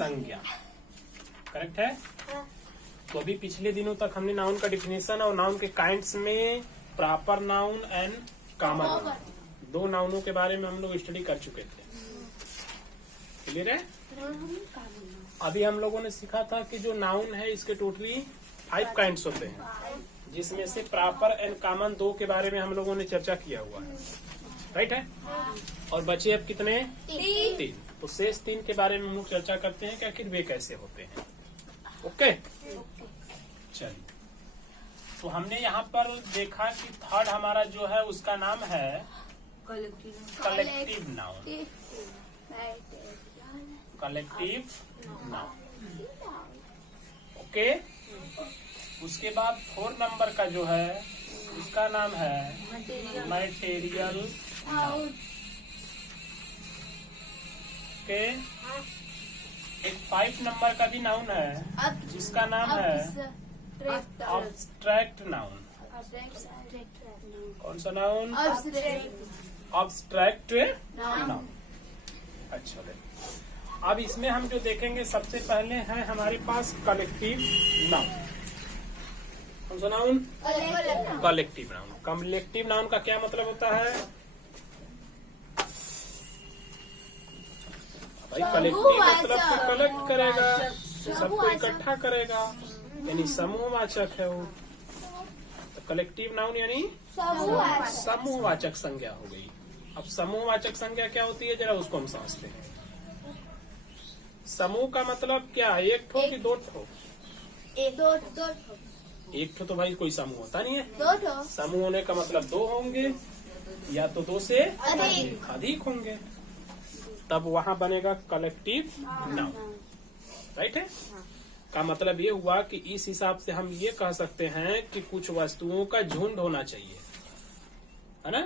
संज्ञा। करेक्ट है। तो अभी पिछले दिनों तक हमने नाउन का डिफिनेशन और नाउन के काइंड्स में proper noun and common noun, दो नाउनों के बारे में हम लोग स्टडी कर चुके थे। क्लियर है। अभी हम लोगों ने सीखा था कि जो नाउन है इसके टोटली 5 काइंड्स होते हैं, जिसमें से प्रॉपर एंड कॉमन 2 के बारे में हम लोगों ने चर्चा किया हुआ है। राइट है। और बचे अब कितने? 3। तो शेष 3 के बारे में हम लोग चर्चा करते हैं कि आखिर वे कैसे होते हैं। ओके चलिए। तो हमने यहाँ पर देखा कि थर्ड हमारा जो है उसका नाम है collective noun. Collective noun. Okay. उसके बाद 4 नंबर का जो है उसका नाम है मटेरियल नाउन। ओके। एक 5 नंबर का भी नाउन है जिसका नाम है अब्स्ट्रैक्ट नाउन। कौन सा नाउन? Abstract noun. अच्छा। अब इसमें हम जो देखेंगे सबसे पहले है हमारे पास कलेक्टिव नाउन। कौन सा noun? Collective noun. Collective noun का क्या मतलब होता है भाई? कलेक्टिव मतलब कि कलेक्ट करेगा, सबको इकट्ठा करेगा, यानी समूहवाचक है वो। तो कलेक्टिव नाउन यानी समूहवाचक संज्ञा हो गई। अब समूहवाचक संज्ञा क्या होती है जरा उसको हम समझते हैं। समूह का मतलब क्या? एक ठो कि 2 ठो? एक ठो तो भाई कोई समूह होता नहीं है। समूह होने का मतलब 2 होंगे या तो 2 से अधिक होंगे, तब वहां बनेगा कलेक्टिव नाउन। राइट है। का मतलब ये हुआ कि इस हिसाब से हम ये कह सकते हैं कि कुछ वस्तुओं का झुंड होना चाहिए, है ना,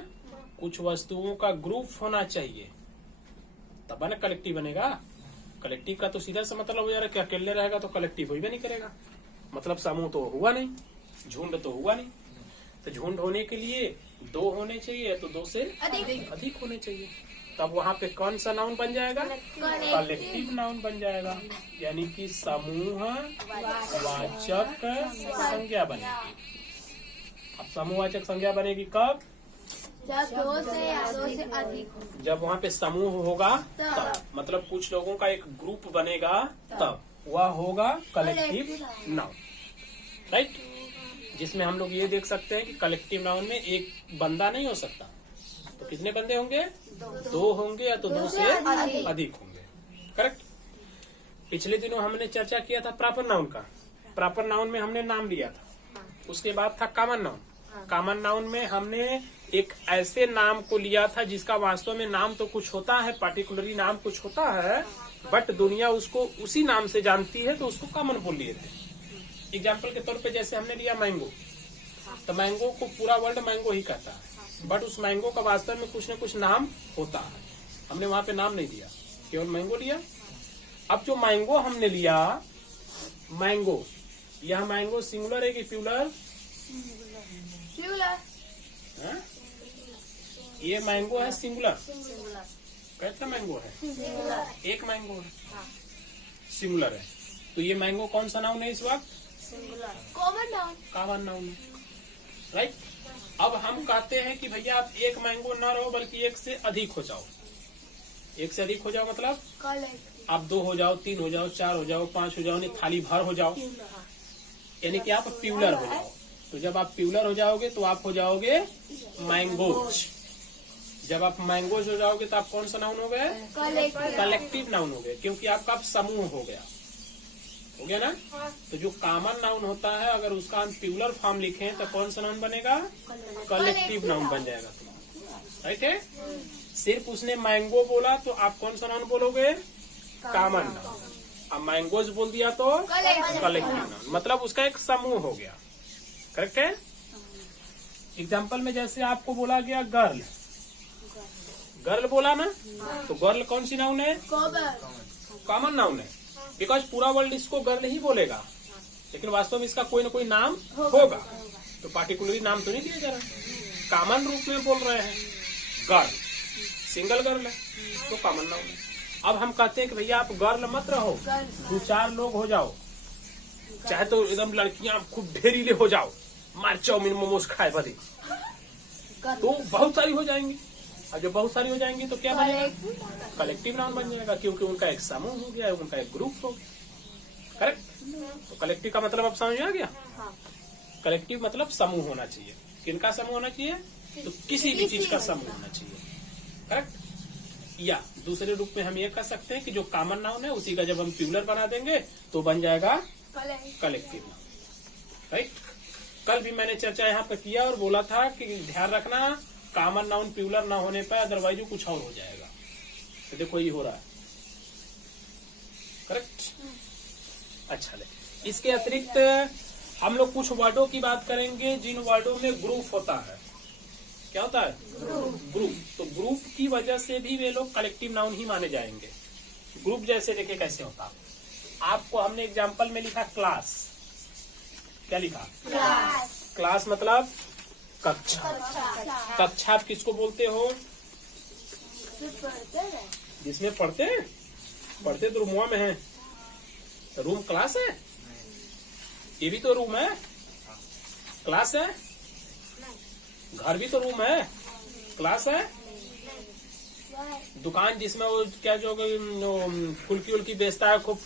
कुछ वस्तुओं का ग्रुप होना चाहिए, तब ना कलेक्टिव बनेगा। कलेक्टिव का तो सीधा सा मतलब हो जा रहा है कि अकेले रहेगा तो कलेक्टिव हो ही नहीं करेगा, मतलब समूह तो हुआ नहीं, झुंड तो हुआ नहीं। तो झुंड होने के लिए 2 होने चाहिए तो 2 से अधिक होने चाहिए, तब वहाँ पे कौन सा नाउन बन जाएगा? कलेक्टिव नाउन बन जाएगा, यानी कि समूह वाचक संज्ञा बनेगी। अब समूहवाचक संज्ञा बनेगी कब? जब 2 से अधिक हो। जब वहाँ पे समूह होगा तब, मतलब कुछ लोगों का एक ग्रुप बनेगा तब वह होगा कलेक्टिव नाउन। राइट। जिसमें हम लोग ये देख सकते हैं कि कलेक्टिव नाउन में एक बंदा नहीं हो सकता, तो कितने बंदे होंगे? 2 होंगे या तो 2 से अधिक होंगे। करेक्ट। पिछले दिनों हमने चर्चा किया था प्रॉपर नाउन का। प्रॉपर नाउन में हमने नाम लिया था, उसके बाद था कॉमन नाउन। कॉमन नाउन में हमने एक ऐसे नाम को लिया था जिसका वास्तव में नाम तो कुछ होता है, पार्टिकुलरली नाम कुछ होता है, बट दुनिया उसको उसी नाम से जानती है, तो उसको कॉमन बोल लिए थे। एग्जाम्पल के तौर पे जैसे हमने लिया मैंगो, तो मैंगो को पूरा वर्ल्ड मैंगो ही कहता है, बट उस मैंगो का वास्तव में कुछ न कुछ नाम होता है। हमने वहां पे नाम नहीं दिया, केवल मैंगो लिया। अब जो मैंगो हमने लिया, मैंगो, यह मैंगो सिंगुलर है कि प्लूरल? ये मैंगो है सिंगुलर। कैसा मैंगो है? एक मैंगो है, सिंगुलर है। तो ये मैंगो कौन सा नाउन है इस वक्त? कॉमन नाउन है। राइट। अब हम कहते हैं कि भैया आप एक मैंगो ना रहो बल्कि 1 से अधिक हो जाओ। 1 से अधिक हो जाओ मतलब आप 2 हो जाओ, 3 हो जाओ, 4 हो जाओ, 5 हो जाओ, नहीं थाली भर हो जाओ, यानी कि आप प्लूरल हो जाओ। तो जब आप प्लूरल हो जाओगे तो आप हो जाओगे मैंगोज। जब आप मैंगोज हो जाओगे तो आप कौन सा नाउन हो गए? कलेक्टिव नाउन हो गए, क्योंकि आपका समूह हो गया ना। तो जो कॉमन नाउन होता है अगर उसका हम प्लूरल फॉर्म लिखें तो कौन सा नाउन बनेगा? कलेक्टिव नाउन बन जाएगा। राइट है। सिर्फ उसने मैंगो बोला तो आप कौन सा नाउन बोलोगे? Common noun. अब मैंगोज बोल दिया तो कलेक्टिव नाउन, मतलब उसका एक समूह हो गया। करेक्ट है। एग्जाम्पल में जैसे आपको बोला गया गर्ल, गर्ल बोला ना, तो गर्ल कौन सी नाउन है? कॉमन नाउन है, बिकॉज पूरा वर्ल्ड इसको गर्ल ही बोलेगा, लेकिन वास्तव में इसका कोई ना कोई नाम होगा, तो पार्टिकुलरली नाम तो नहीं दिया जा रहा, कॉमन रूप में बोल रहे हैं। गर्ल सिंगल गर्ल है तो कॉमन नाउन है। अब हम कहते हैं कि भैया आप गर्ल मत रहो, 2-4 लोग हो जाओ, चाहे तो एकदम लड़कियां खूब ढेरीले हो जाओ, मार चाउमीन मोमोज खाए बदे, तो बहुत सारी हो जाएंगी। और जब बहुत सारी हो जाएंगी तो क्या बनेगा? कलेक्टिव नाउन बन जाएगा, क्योंकि उनका एक समूह हो गया, उनका एक ग्रुप हो गया। करेक्ट? तो कलेक्टिव का मतलब अब समझ में आ गया? कलेक्टिव मतलब समूह होना चाहिए। किनका समूह होना चाहिए? तो किसी भी चीज का समूह होना चाहिए। करेक्ट? या दूसरे रूप में हम ये कह सकते हैं कि जो कॉमन नाउन है उसी का जब हम प्लूरल बना देंगे तो बन जाएगा कलेक्टिव नाउन। राइट? कल भी मैंने चर्चा यहाँ पे किया और बोला था कि ध्यान रखना कॉमन नाउन प्लूरल ना होने पर अदरवाइज कुछ और हो जाएगा। तो देखो ये हो रहा है। करेक्ट? अच्छा ले, इसके अतिरिक्त हम लोग कुछ वर्डों की बात करेंगे जिन वर्डों में ग्रुप होता है। क्या होता है? ग्रुप। तो ग्रुप की वजह से भी वे लोग कलेक्टिव नाउन ही माने जाएंगे। ग्रुप जैसे देखिए कैसे होता है। आपको हमने एग्जाम्पल में लिखा क्लास। क्या लिखा? क्लास मतलब कक्षा। कक्षा आप किसको बोलते हो? जिसमें पढ़ते हैं। पढ़ते तो रूमवा में है। रूम क्लास है? ये भी तो रूम है। क्लास है? घर भी तो रूम है। क्लास है? दुकान जिसमें वो क्या जो फुल्की उल्की बेचता है खूब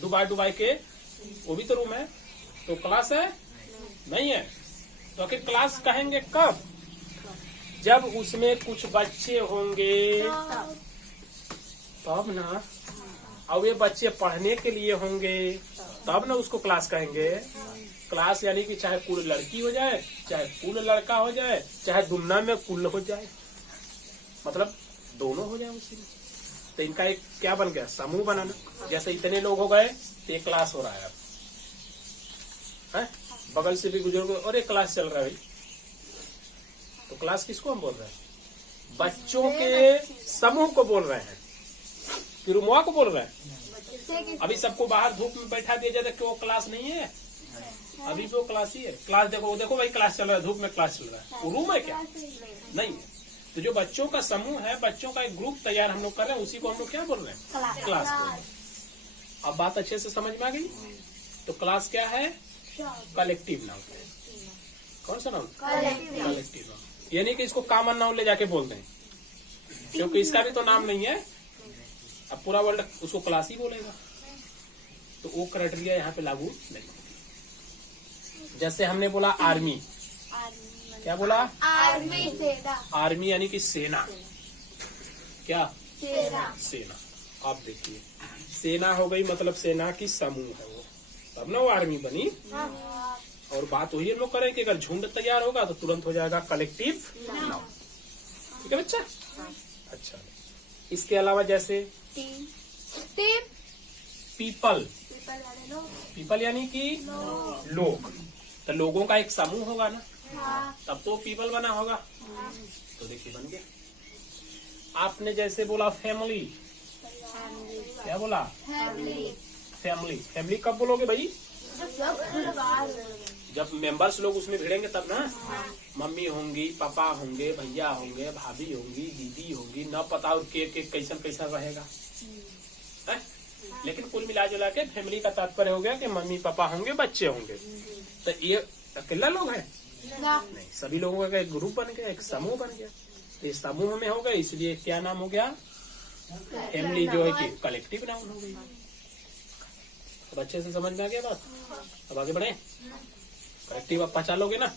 डुबाई के, वो भी तो रूम है। तो क्लास है? नहीं है। तो आखिर क्लास कहेंगे कब? जब उसमें कुछ बच्चे होंगे तब ना। और वे बच्चे पढ़ने के लिए होंगे तब ना उसको क्लास कहेंगे। क्लास यानी कि चाहे कुल लड़की हो जाए, चाहे कुल लड़का हो जाए, चाहे दुनिया में कुल हो जाए, मतलब दोनों हो जाए उसी में। तो इनका एक क्या बन गया? समूह बनाना। जैसे इतने लोग हो गए तो एक क्लास हो रहा है। बगल से भी गुजर गए और एक क्लास चल रहा है भाई। तो क्लास किसको हम बोल रहे हैं? बच्चों के समूह को बोल रहे हैं कि रूमवा को बोल रहे हैं। अभी सबको बाहर धूप में बैठा दिया जाता है कि वो क्लास नहीं है। अभी वो क्लास ही है। क्लास देखो देखो भाई क्लास चल रहा है, धूप में क्लास चल रहा है। वो रूम है क्या? नहीं है। तो जो बच्चों का समूह है, बच्चों का एक ग्रुप तैयार हम लोग कर रहे हैं, उसी को हम लोग क्या बोल रहे हैं? क्लास बोल रहे हैं। अब बात अच्छे से समझ में आ गई? तो क्लास क्या है? कलेक्टिव नाउन है। कौन सा नाउन? Collective noun. यानी कि इसको कॉमन नाउन ले जाके बोलते हैं, क्योंकि इसका भी तो नाम नहीं है। अब पूरा वर्ल्ड उसको क्लास ही बोलेगा, तो वो क्राइटेरिया यहाँ पे लागू नहीं। जैसे हमने बोला आर्मी। क्या बोला? आर्मी सेना। आर्मी यानी कि सेना। क्या? सेना। आप देखिए सेना हो गई, मतलब सेना की समूह है वो, तब ना वो आर्मी बनी। और बात वही हम लोग करें कि अगर झुंड तैयार होगा तो तुरंत हो जाएगा कलेक्टिव नाउन। ठीक है बच्चा? अच्छा, इसके अलावा जैसे पीपल। पीपल यानी कि लोग। तो लोगों का एक समूह होगा ना, तब तो पीपल बना होगा। तो देखिए बन गया। आपने जैसे बोला फैमिली। क्या बोला? फैमिली। फैमिली कब बोलोगे भाई? जब मेंबर्स लोग उसमें भिड़ेंगे तब ना। मम्मी होंगी, पापा होंगे, भैया होंगे, भाभी होंगी, दीदी होंगी, न पता और के कैसन कैसा रहेगा है? लेकिन कुल मिला जुला के फैमिली का तात्पर्य हो गया कि मम्मी पापा होंगे, बच्चे होंगे। तो ये अकेला लोग हैं? नहीं, सभी लोगों का एक ग्रुप बन गया, एक समूह बन गया। तो इस समूह में हो गए, इसलिए क्या नाम हो गया? फैमिली, जो है कि कलेक्टिव नाउन हो गई। अब अच्छे से समझ में आ गया बात? अब आगे बढ़े। कलेक्टिव आप पहचान लोगे ना?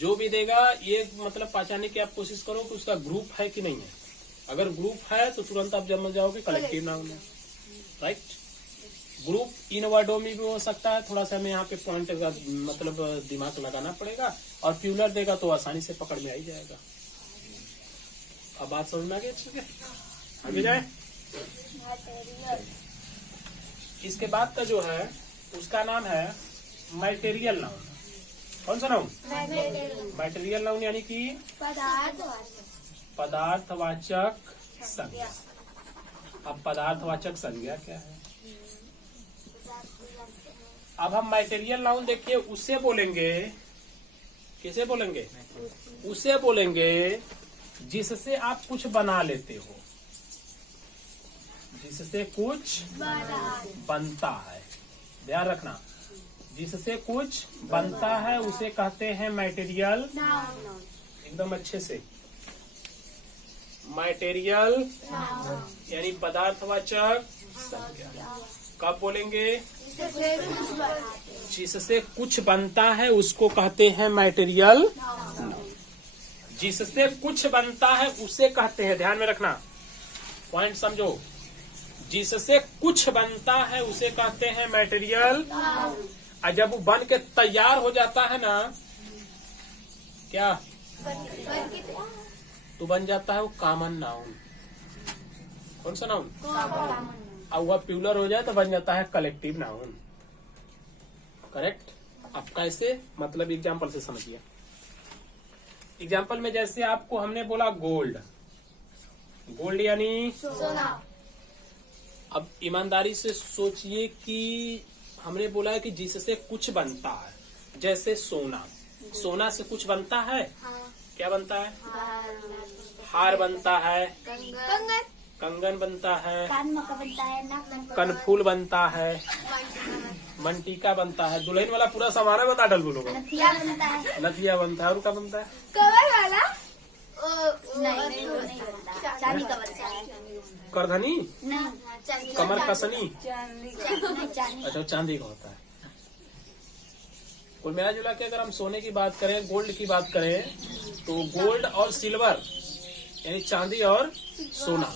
जो भी देगा ये मतलब पहचानने की आप कोशिश करो कि उसका ग्रुप है कि नहीं है। अगर ग्रुप है तो तुरंत आप समझ जाओगे कलेक्टिव नाउन है। राइट? ग्रुप इन वर्डों में भी हो सकता है, थोड़ा सा हमें यहाँ पे पॉइंट का मतलब दिमाग लगाना पड़ेगा, और प्लूरल देगा तो आसानी से पकड़ में आ ही जाएगा। अब बात समझ में आ गई? ठीक है, आगे जाए। इसके बाद का जो है उसका नाम है मैटेरियल नाउन। कौन सा नाउन? मैटेरियल नाउन यानी कि पदार्थवाचक संज्ञा। अब पदार्थवाचक संज्ञा क्या है? अब हम मैटेरियल नाउन देखिए उससे बोलेंगे, किसे बोलेंगे? उसे बोलेंगे जिससे आप कुछ बना लेते हो। जिससे कुछ बनता है, ध्यान रखना, जिससे कुछ बनता है उसे कहते हैं मटेरियल। एकदम अच्छे से, मटेरियल यानी पदार्थवाचक संज्ञा। कब बोलेंगे? जिससे कुछ बनता है उसको कहते हैं मटेरियल। जिससे कुछ बनता है उसे कहते हैं, ध्यान में रखना, पॉइंट समझो, जिससे कुछ बनता है उसे कहते हैं मटेरियल। और जब वो बन के तैयार हो जाता है ना, क्या तो बन जाता है वो कॉमन नाउन। कौन सा नाउन? और वह प्लूरल हो जाए तो बन जाता है कलेक्टिव नाउन। करेक्ट? अब कैसे? मतलब एग्जाम्पल से समझिए। एग्जाम्पल में जैसे आपको हमने बोला गोल्ड, गोल्ड यानी सोना। अब ईमानदारी से सोचिए कि हमने बोला है कि जिससे कुछ बनता है, जैसे सोना, सोना से कुछ बनता है। क्या बनता है? हार बनता है, कंगन बनता है, कनफूल बनता है, मंटिका बनता है, दुल्हन वाला पूरा सामान बता डल बोलो। नथिया बनता है, नथिया बनता है, और क्या बनता है? कवर वाला नहीं बनता, चांदी का बनता है। करधनी, नहीं, कमर कसनी, चांदी। अच्छा चांदी का होता है। कुल मिला जुला के अगर हम सोने की बात करें, गोल्ड की बात करें, तो गोल्ड और सिल्वर यानी चांदी और सोना,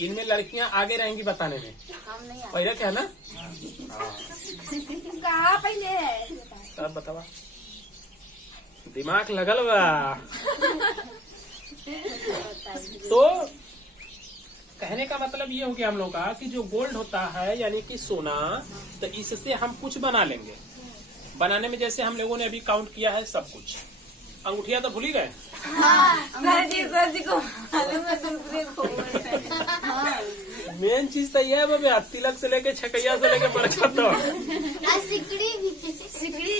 इनमें लड़कियां आगे रहेंगी बताने में। पहले क्या है ना, कहाँ पहले है? सब बतावा, दिमाग लगल बा। तो कहने का मतलब ये हो गया हम लोग का कि जो गोल्ड होता है यानी कि सोना, तो इससे हम कुछ बना लेंगे। बनाने में जैसे हम लोगों ने अभी काउंट किया है सब कुछ। अंगूठिया तो भूल ही गए। मेन चीज तो यह है बाबा, तिलक से लेके छकैया से लेके बरकत तो सिकड़ी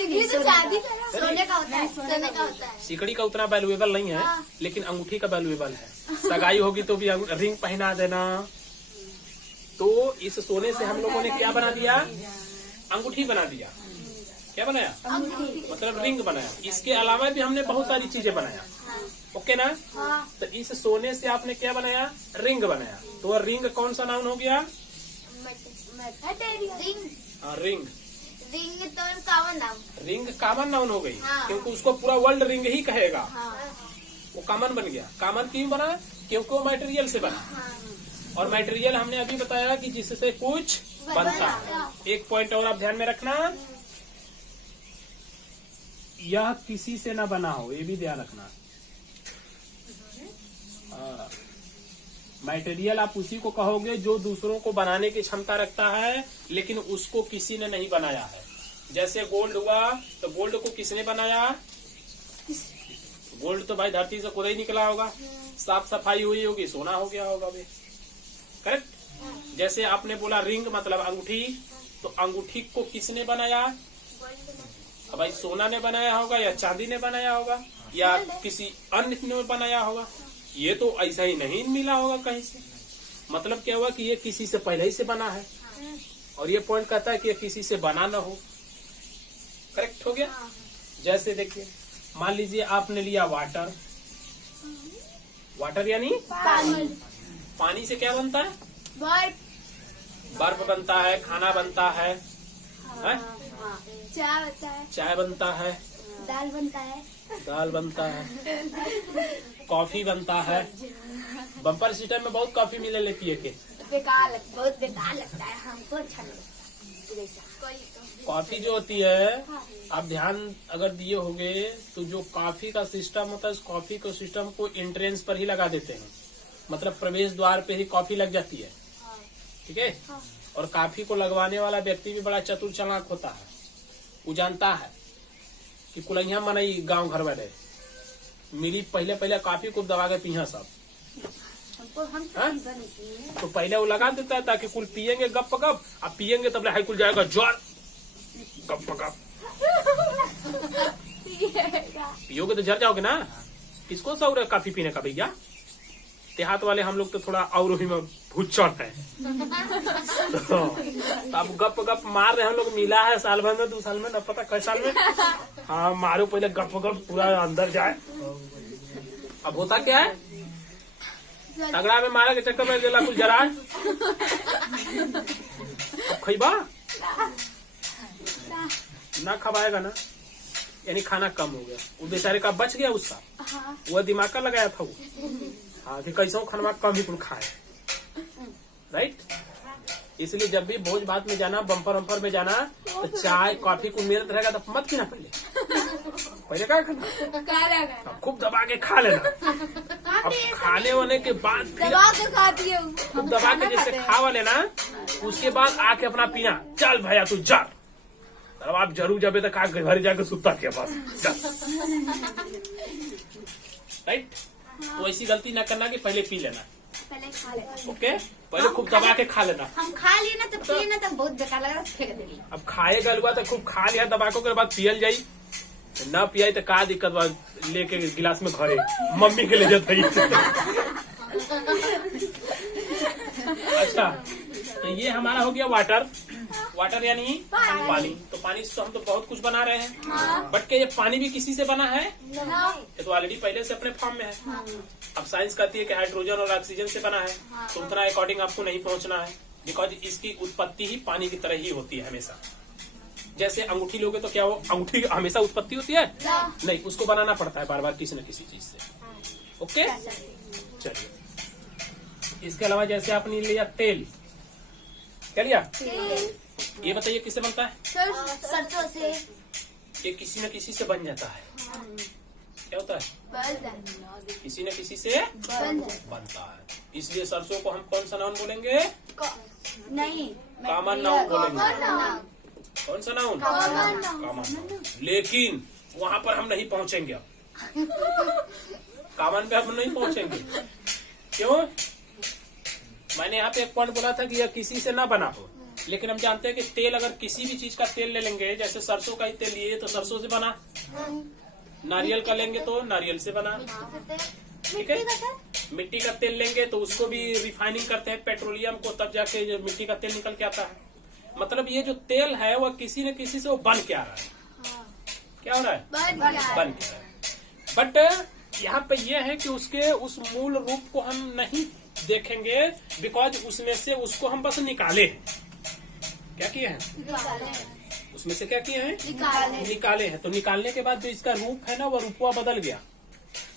भी तो चांदी का, सोने का होता है, सोने का होता है। सिकड़ी का उतना वैल्यूएबल नहीं है, लेकिन अंगूठी का वैल्यूएबल है। सगाई होगी तो भी रिंग पहना देना। तो इस सोने से हम लोगों ने क्या बना दिया? अंगूठी बना दिया। क्या बनाया? मतलब रिंग बनाया। इसके अलावा भी हमने बहुत सारी चीजें बनाया। ओके ना? तो इस सोने से आपने क्या बनाया? रिंग बनाया। तो रिंग कौन सा नाउन हो गया? रिंग। रिंग तो common noun. Ring common noun हो गई, क्योंकि उसको पूरा वर्ल्ड रिंग ही कहेगा। वो कॉमन बन गया। कॉमन क्यों बना? क्योंकि वो मटेरियल से बना। और मटेरियल हमने अभी बताया कि जिससे कुछ बनता है। एक पॉइंट और आप ध्यान में रखना, यह किसी से न बना हो, ये भी ध्यान रखना। मटेरियल आप उसी को कहोगे जो दूसरों को बनाने की क्षमता रखता है, लेकिन उसको किसी ने नहीं बनाया है। जैसे गोल्ड हुआ, तो गोल्ड को किसने बनाया? गोल्ड तो भाई धरती से खुद ही निकला होगा, साफ सफाई हुई होगी, सोना हो गया होगा वे। करेक्ट? जैसे आपने बोला रिंग मतलब अंगूठी, तो अंगूठी को किसने बनाया? अब भाई सोना ने बनाया होगा, या चांदी ने बनाया होगा, या किसी अन्य ने बनाया होगा। ये तो ऐसा ही नहीं मिला होगा कहीं से। मतलब क्या हुआ कि ये किसी से पहले ही से बना है। और ये पॉइंट कहता है कि ये किसी से बना ना हो। करेक्ट हो गया? जैसे देखिए, मान लीजिए आपने लिया वाटर। वाटर यानी पानी। पानी से क्या बनता है? बर्फ। बर्फ बनता है, खाना बनता है, चाय बनता है, चाय बनता है, दाल बनता है, दाल बनता है, कॉफी बनता है। बम्पर सिस्टम में बहुत कॉफी मिले ले पिए के। बहुत बेकार लगता है हमको, अच्छा लगता है। कॉफी जो होती है, आप ध्यान अगर दिए होंगे तो जो कॉफी का सिस्टम होता है, उस कॉफी के सिस्टम को एंट्रेंस पर ही लगा देते हैं। मतलब प्रवेश द्वार पे ही कॉफी लग जाती है। ठीक है? और कॉफी को लगवाने वाला व्यक्ति भी बड़ा चतुर चालाक होता है। वो जानता है कि कुलैया मनई गांव घर बैठे मिली, पहले कॉफी को दबा के पिया सब। तो पहले वो लगा देता है ताकि कुल पियेंगे गप गप, अब पियेंगे तब हाई कुल जाएगा ज्वार गप गप। पियोगे तो जर जाओगे ना। किसको शौक है कॉफी पीने का भैया? देहात वाले हम लोग तो थोड़ा और ही में भूचड़ है। तो अब गप गप मार रहे हम लोग, मिला है साल भर में 2 साल में, न पता कै साल में। हाँ मारो पहले गप गप पूरा अंदर जाए। अब होता क्या है, तगड़ा में मारा के चक्कर में गेला कुछ जरा। अब खइबा ना खवाएगा ना, यानी खाना कम हो गया। वो बेचारे का बच गया उसका, वो दिमाग का लगाया था वो। हाँ कि कैसे खाना कम ही कुछ खाए, राइट। इसलिए जब भी भोज भात में जाना, बम्पर वम्पर में जाना, तो चाय कॉफी को मेहनत रहेगा तो मत पीना। पहले क्या खाना, खूब दबा के खा लेना। अब खाने वाने के बाद खूब दबा के जैसे खा लेना, उसके बाद आके अपना पीना। चल भैया तू जा, अब आप जरूर जबे तक आगे घर जाके सुता के पास, राइट। तो ऐसी गलती ना करना कि पहले पी लेना, पहले खा लेना। ओके। पहले खूब दबा के खा लेना। हम खा लिए ना तो पिए ना तो बहुत बेकार लगा, फेंक देंगे। अब खाए गल हुआ तो खूब खा लिया दबाको के बाद पियल जाई, ना पियाई तो का दिक्कत बा, लेके गिलास में घरे मम्मी के ले जाते। अच्छा तो ये हमारा हो गया वाटर। वाटर यानी पानी। तो पानी से हम तो बहुत कुछ बना रहे हैं, बट क्या ये पानी भी किसी से बना है? ये तो ऑलरेडी पहले से अपने फॉर्म में है। अब साइंस कहती है कि हाइड्रोजन और ऑक्सीजन से बना है, तो उतना अकॉर्डिंग आपको नहीं पहुंचना है, बिकॉज इसकी उत्पत्ति ही पानी की तरह ही होती है हमेशा। जैसे अंगूठी लोगे तो क्या वो अंगूठी हमेशा उत्पत्ति होती है? नहीं, उसको बनाना पड़ता है बार बार किसी न किसी चीज से। ओके चलिए, इसके अलावा जैसे आपने लिया तेल, क्या लिया? ये बताइए किससे बनता है? सरसों से। ये किसी न किसी से बन जाता है। क्या होता है? किसी न किसी से बनता है। इसलिए सरसों को हम कौन सा नाउन बोलेंगे? नहीं, कॉमन नाउन बोलेंगे। कौन सा नाउन? Common noun. लेकिन वहाँ पर हम नहीं पहुँचेंगे। अब कॉमन पे हम नहीं पहुँचेंगे। क्यों? मैंने यहाँ पे एक पॉइंट बोला था कि यह किसी से ना बना हो, लेकिन हम जानते हैं कि तेल अगर किसी भी चीज का तेल ले लेंगे, जैसे सरसों का ही तेल लिए तो सरसों से बना, नारियल का लेंगे तो नारियल से बना, ठीक है। मिट्टी का तेल लेंगे तो उसको भी रिफाइनिंग करते हैं पेट्रोलियम को, तब जाके जो मिट्टी का तेल निकल के आता है। मतलब ये जो तेल है वह किसी न किसी से वो बन के आ रहा है। क्या हो रहा है? बन के आ रहा है। बट यहाँ पे यह है कि उसके उस मूल रूप को हम नहीं देखेंगे, बिकॉज उसमें से उसको हम बस निकाले हैं। क्या किए हैं? उसमें से क्या किए हैं? निकाले हैं। तो निकालने के बाद जो इसका रूप है ना, वो रूपवा बदल गया,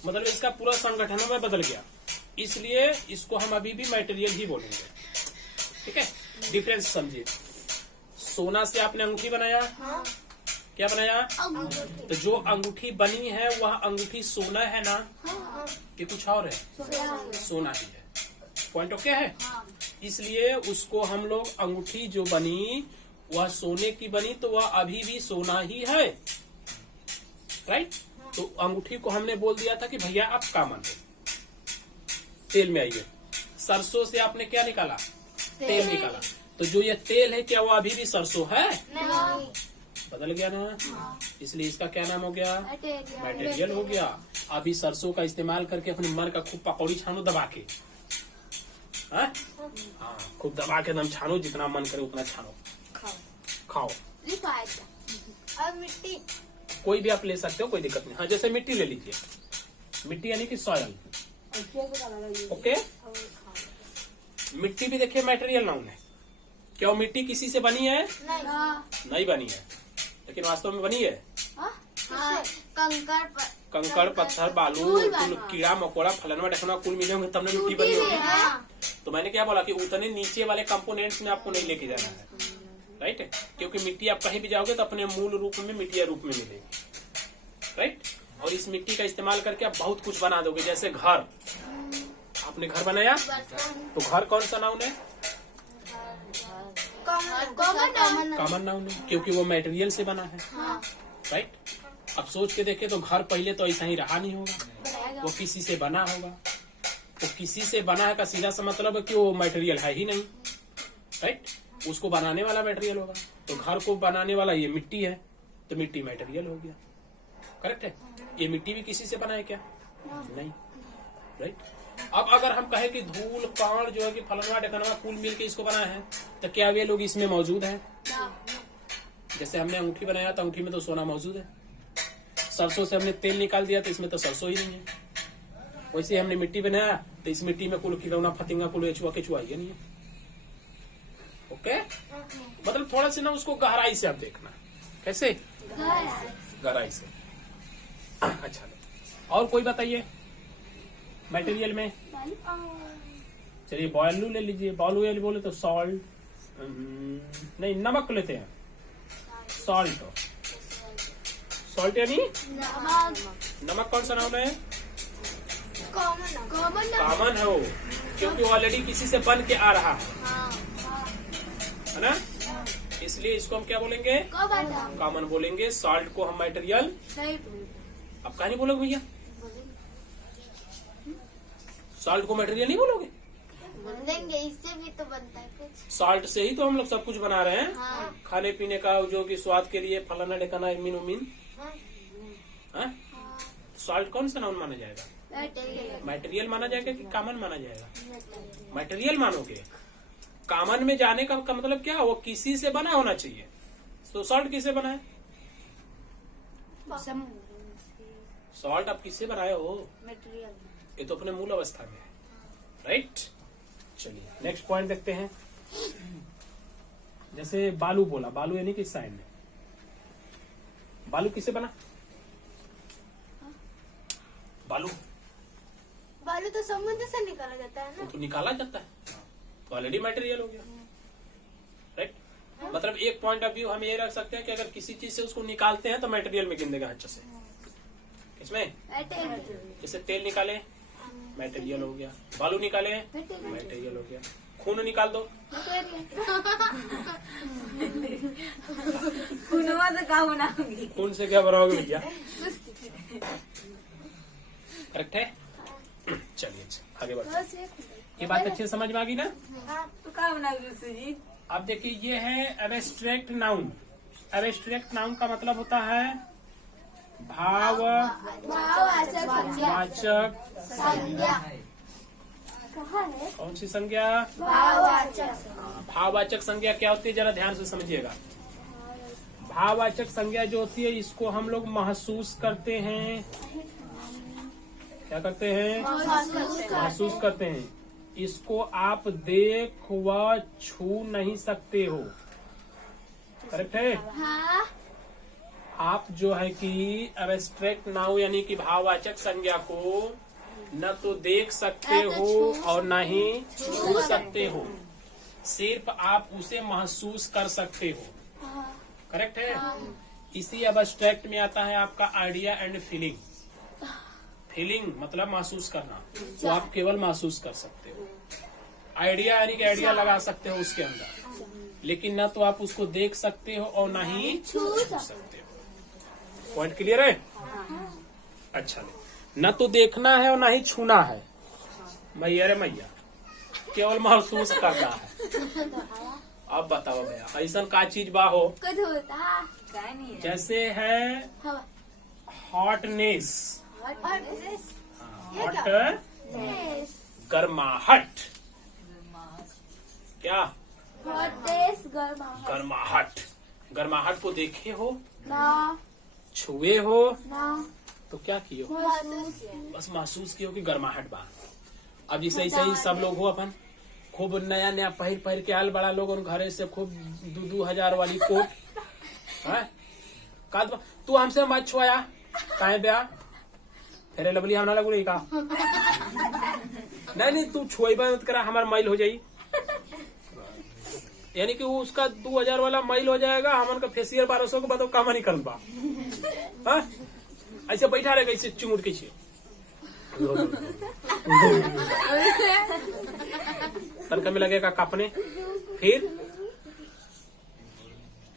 मतलब इसका पूरा संगठन में बदल गया। इसलिए इसको हम अभी भी मटेरियल ही बोलेंगे, ठीक है। डिफरेंस समझिए। सोना से आपने अंगूठी बनाया, क्या बनाया? तो जो अंगूठी बनी है वह अंगूठी सोना है ना, कि कुछ और है? सोना ही है। पॉइंट ओके है। इसलिए उसको हम लोग अंगूठी जो बनी वह सोने की बनी, तो वह अभी भी सोना ही है, राइट। तो अंगूठी को हमने बोल दिया था कि भैया आप कॉमन है। तेल में आइए, सरसों से आपने क्या निकाला? तेल निकाला। तो जो ये तेल है क्या वो अभी भी सरसों है? नहीं। बदल गया ना, इसलिए इसका क्या नाम हो गया? मटेरियल हो गया। अभी सरसों का इस्तेमाल करके अपनी मन का खूब पकौड़ी छानो दबा के, हाँ खूब दबा के एकदम छानो, जितना मन करे उतना छानो, खाओ। और मिट्टी कोई भी आप ले सकते हो, कोई दिक्कत नहीं। हाँ जैसे मिट्टी ले लीजिए, मिट्टी यानी कि सॉयल, ओके। मिट्टी भी देखिए मटेरियल नाउन है। क्या वो मिट्टी किसी से बनी है? नहीं बनी है, लेकिन वास्तव में बनी है। कंकड़ पत्थर बालू कुल कीड़ा मकोड़ा फलनवा ढकनवा कुल मिले होंगे तब मिट्टी बनी होगी। तो मैंने क्या बोला कि उतने नीचे वाले कंपोनेंट्स में आपको नहीं लेके जाना है, राइट। क्योंकि मिट्टी आप कहीं भी जाओगे तो अपने मूल रूप में मिट्टी रूप में मिलेगी, राइट। और इस मिट्टी का इस्तेमाल करके आप बहुत कुछ बना दोगे। जैसे घर, आपने घर बनाया तो घर कौन सा नाउन है? कॉमन नाउन है, क्योंकि वो मटेरियल से बना है, राइट। अब सोच के देखे तो घर पहले तो ऐसा ही रहा नहीं होगा, वो किसी से बना होगा। तो किसी से बना है का सीधा सा मतलब है कि वो मटेरियल है ही नहीं, राइट। उसको बनाने वाला मटेरियल होगा। तो घर को बनाने वाला ये मिट्टी है, तो मिट्टी मटेरियल हो गया, करेक्ट है। ये मिट्टी भी किसी से बना है क्या? नहीं, राइट। अब अगर हम कहें कि धूल कांड जो है कि फलनवा ढकनवा कुल मिल के इसको बनाया है, तो क्या वे लोग इसमें मौजूद हैं? जैसे हमने अंगूठी बनाया तो अंगूठी में तो सोना मौजूद है। सरसों से हमने तेल निकाल दिया तो इसमें तो सरसों ही नहीं है। वैसे हमने मिट्टी बनाया तो इस मिट्टी में कुल खिलौना फतिंगा कुल एचुआ केचुआ ही नहीं है। ओके, मतलब थोड़ा सा ना उसको गहराई से आप देखना। कैसे? गहराई से। अच्छा, और कोई बताइए मटेरियल में। चलिए बालू ले लीजिए। बालू ये बोले तो सॉल्ट, नहीं नमक लेते हैं। सॉल्ट, सॉल्ट यानी नमक कौन सा नाम है? कॉमन है वो, क्योंकि वो ऑलरेडी किसी से बन के आ रहा है ना, इसलिए इसको हम क्या बोलेंगे? कॉमन बोलेंगे। सॉल्ट को हम मटेरियल। अब कहा नहीं बोलोगे भैया? सॉल्ट को मटेरियल नहीं बोलोगे? बोलेंगे, इससे भी तो बनता है कुछ। सॉल्ट से ही तो हम लोग सब कुछ बना रहे हैं। हाँ। खाने पीने का जो कि स्वाद के लिए फलाना ढेकाना मीन उमीन। हाँ? सॉल्ट कौन सा नाउन माना जाएगा? मटेरियल माना जाएगा कि कॉमन माना जाएगा? मटेरियल मानोगे। कॉमन में जाने का मतलब क्या? वो किसी से बना होना चाहिए। तो सॉल्ट किससे बना है? सॉल्ट आप किससे बनाए हो? मटेरियल। ये तो अपने मूल अवस्था में है, राइट। चलिए नेक्स्ट पॉइंट देखते हैं। जैसे बालू बोला, बालू यानी कि सैंड। बालू किससे बना? बालू बालू तो समुद्र से निकाला जाता है ना। वो तो निकाला जाता है, तो ऑलरेडी मटेरियल हो गया, राइट। मतलब एक पॉइंट ऑफ व्यू हम ये रख सकते हैं कि अगर किसी चीज से उसको निकालते हैं तो मटेरियल में गिन देगा अच्छे से। इसमें जैसे तेल निकाले मटेरियल हो गया, बालू निकाले मटेरियल हो गया, खून निकाल दो खून से क्या बनाओगे भैया? करेक्ट है। चलिए आगे बढ़ते। ये बात अच्छे से समझ में आ गई ना? तो क्या बनाओगे जी? अब देखिए ये है एब्स्ट्रैक्ट नाउन। एब्स्ट्रैक्ट नाउन का मतलब होता है भाववाचक संज्ञा। कौन सी संज्ञा? भाववाचक। भाववाचक संज्ञा क्या होती है जरा ध्यान से समझिएगा। भाववाचक संज्ञा जो होती है इसको हम लोग महसूस करते हैं। क्या करते हैं? महसूस करते हैं। इसको आप देख व छू नहीं सकते हो। करेक्ट है? हाँ। आप जो है कि एब्स्ट्रैक्ट नाउन यानी कि भाववाचक संज्ञा को न तो देख सकते हो और न ही छू सकते हो, सिर्फ आप उसे महसूस कर सकते हो। करेक्ट है? इसी एब्स्ट्रैक्ट में आता है आपका आइडिया एंड फीलिंग। फीलिंग मतलब महसूस करना, तो आप केवल महसूस कर सकते हो। आइडिया यानी कि आइडिया लगा सकते हो उसके अंदर, लेकिन न तो आप उसको देख सकते हो और न ही छू सकते हो। पॉइंट क्लियर है? अच्छा, न तो देखना है और न ही छूना है। मैया रे मैया, केवल महसूस करना है। अब बताओ भैया ऐसा का चीज बा हो? जैसे है हॉटनेस, हॉट गर्माहट। क्या? गर्माहट। गर्माहट को देखे हो ना, छुए हो ना, तो क्या किए हो? बस महसूस किए हो कि गर्माहट बा। अब जैसे ऐसे ही सब लोग हो अपन खूब नया नया पहर के आल बड़ा लोग घरे से खूब 2,000 वाली कोट है। तू हमसे मत छुआया काहे ब्या फेरे लवली हम ना लगू रही का? नहीं तू छुएबा मत करा, हमारा मैल हो जाई। यानी कि वो उसका 2,000 वाला मैल हो जाएगा, हमन का फेसियल 1200 को बताओ काम नहीं कर पा। ऐसे बैठा रहेगा ऐसे चुमुट के छे तनका में लगेगा कापने। फिर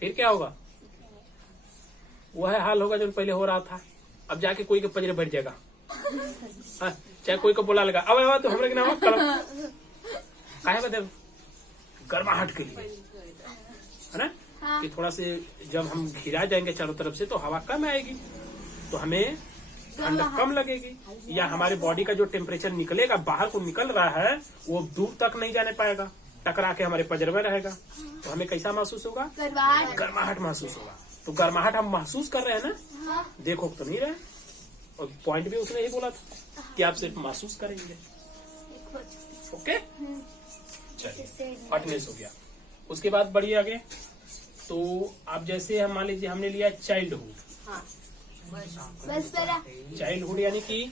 क्या होगा? वह हाल होगा जो पहले हो रहा था। अब जाके कोई के पजरे बैठ जाएगा, चाहे कोई को बोला लगा अब तो हमरे के नाम करो काहे बदे? गर्माहट के लिए है ना। कि थोड़ा से जब हम घिरा जाएंगे चारों तरफ से तो हवा कम आएगी, तो हमें ठंडक कम लगेगी, या हमारे बॉडी का जो टेम्परेचर निकलेगा बाहर को निकल रहा है वो दूर तक नहीं जाने पाएगा, टकरा के हमारे पजर में रहेगा, तो हमें कैसा महसूस होगा? गर्माहट महसूस होगा। तो गर्माहट हम महसूस कर रहे हैं ना, देखो तो नहीं रहे, और पॉइंट भी उसने ही बोला था कि आप सिर्फ महसूस करेंगे। ओके, चलिए हॉटनेस हो गया। उसके बाद बढ़िए आगे, तो आप जैसे हम मान लीजिए हमने लिया चाइल्डहुड, चाइल्डहुड यानी कि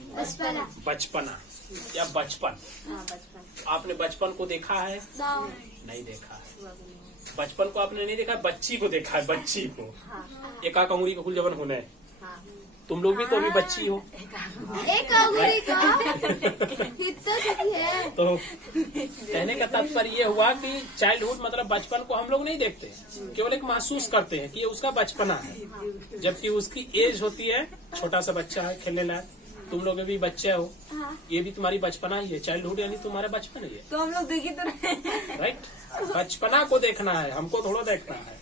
बचपना या बचपन। आपने बचपन को देखा है? नहीं देखा है। बचपन को आपने नहीं देखा, बच्ची को देखा है, बच्ची को। एक अंगुरी का कुल जबन होना है, तुम लोग भी तो अभी बच्ची हो। एक अंगुरी का है। तो कहने का तात्पर्य ये हुआ कि चाइल्डहुड मतलब बचपन को हम लोग नहीं देखते, केवल एक महसूस करते हैं कि ये उसका बचपना है, जबकि उसकी एज होती है, छोटा सा बच्चा है खेलने लायक। तुम लोग भी बच्चे हो, ये भी तुम्हारी बचपना ही है। चाइल्डहुड यानी तुम्हारा बचपन ही है, तो हम लोग देखी तो नहीं। राइट। बचपना को देखना है, हमको थोड़ा देखना है।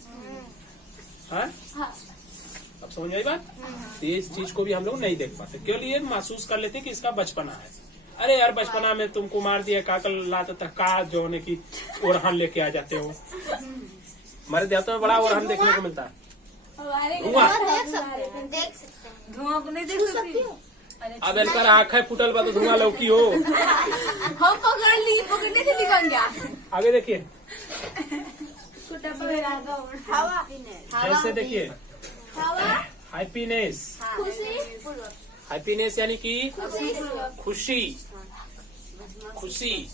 हाँ, अब समझ आई बात? तो इस चीज को भी हम लोग नहीं देख पाते, केवल ये महसूस कर लेते कि इसका बचपना है। अरे यार बचपना में तुमको मार दिया, काकल लाते तक का जो होने की ओरहन लेके आ जाते हो। हमारे देहातों में बड़ा ओरहन देखने को मिलता है। धुआं, देख सकते हैं। धुआं को नहीं देख सकती। अब इनका आँखें फुटल बा तो धुआं लौकी हो। हम पकड़ने से निकल गया। आगे देखिए, हवा, ऐसे देखिए, हवा, हैप्पीनेस। खुशी, हैप्पीनेस यानी कि खुशी, खुशी।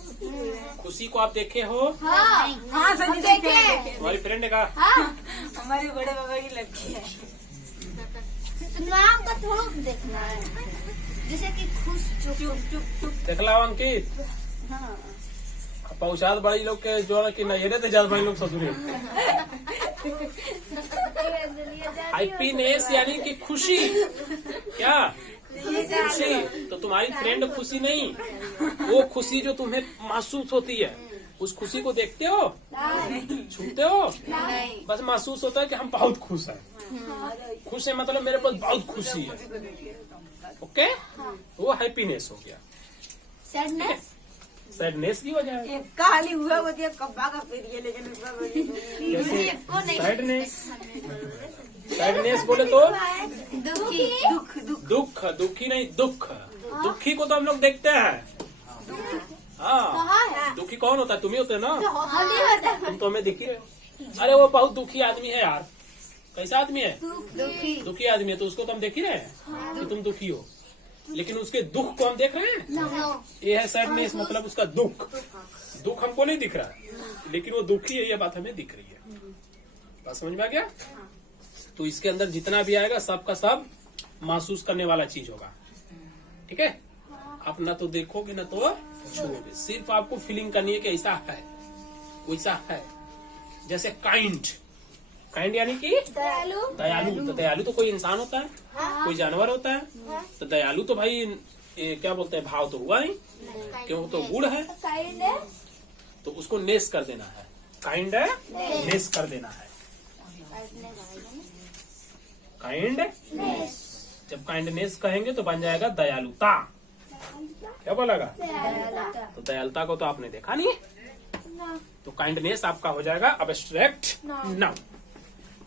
खुशी को आप देखे हो? हाँ सही देखे। हमारी फ्रेंड ने कहा हमारे बड़े बाबा की लड़की है। नाम का थोड़ा देखना है, जैसे कि खुश, चुप। देखला अंकित, पहुँचात बड़ी लोग के जो है कि नजरे तो ज्यादा बड़ी लोग ससुरे। हैप्पीनेस यानी कि खुशी। क्या? खुशी। तो तुम्हारी फ्रेंड खुशी नहीं, वो खुशी जो तुम्हें महसूस होती है, उस खुशी को देखते हो, छूते हो, बस महसूस होता है कि हम बहुत खुश हैं। खुश है मतलब मेरे पास बहुत खुशी है। ओके, वो हैप्पीनेस हो गया। सैडनेस, सैडनेस की वजह है, काली हुआ वो दिया कब्बा का फिर ये, लेकिन जैसे सैडनेस, सैडनेस बोले तो दुखी, दुख, दुखी नहीं दुख। दुखी को तो हम लोग देखते हैं। हाँ, दुखी कौन होता है? तुम ही होते हैं ना, तुम तो हमें दिख ही रहे हो। अरे वो बहुत दुखी आदमी है यार। कैसा आदमी है? दुखी आदमी है, तो उसको तो हम देख ही रहे हैं कि तुम दुखी हो, लेकिन उसके दुख को हम देख रहे हैं। ये है सैडनेस, मतलब उसका दुख। दुख हमको नहीं दिख रहा है, लेकिन वो दुखी है, ये बात हमें दिख रही है। बात समझ में आ गया? तो इसके अंदर जितना भी आएगा सबका सब महसूस करने वाला चीज होगा। ठीक है, आप ना तो देखोगे ना तो छूओगे, सिर्फ आपको फीलिंग करनी है कि ऐसा है, वैसा है। जैसे काइंड, काइंड यानी कि दयालु, दयालु। तो दयालु तो कोई इंसान होता है, कोई जानवर होता है। तो दयालु तो भाई ये क्या बोलते हैं, भाव तो हुआ नहीं, क्यों? तो गुण है, तो उसको नेस कर देना है। काइंड है, नेस कर देना है। काइंड, जब काइंडनेस कहेंगे तो बन जाएगा दयालुता। क्या बोलेगा? तो दयालुता को तो आपने देखा नहीं, तो काइंडनेस आपका हो जाएगा अब्स्ट्रैक्ट नाउन।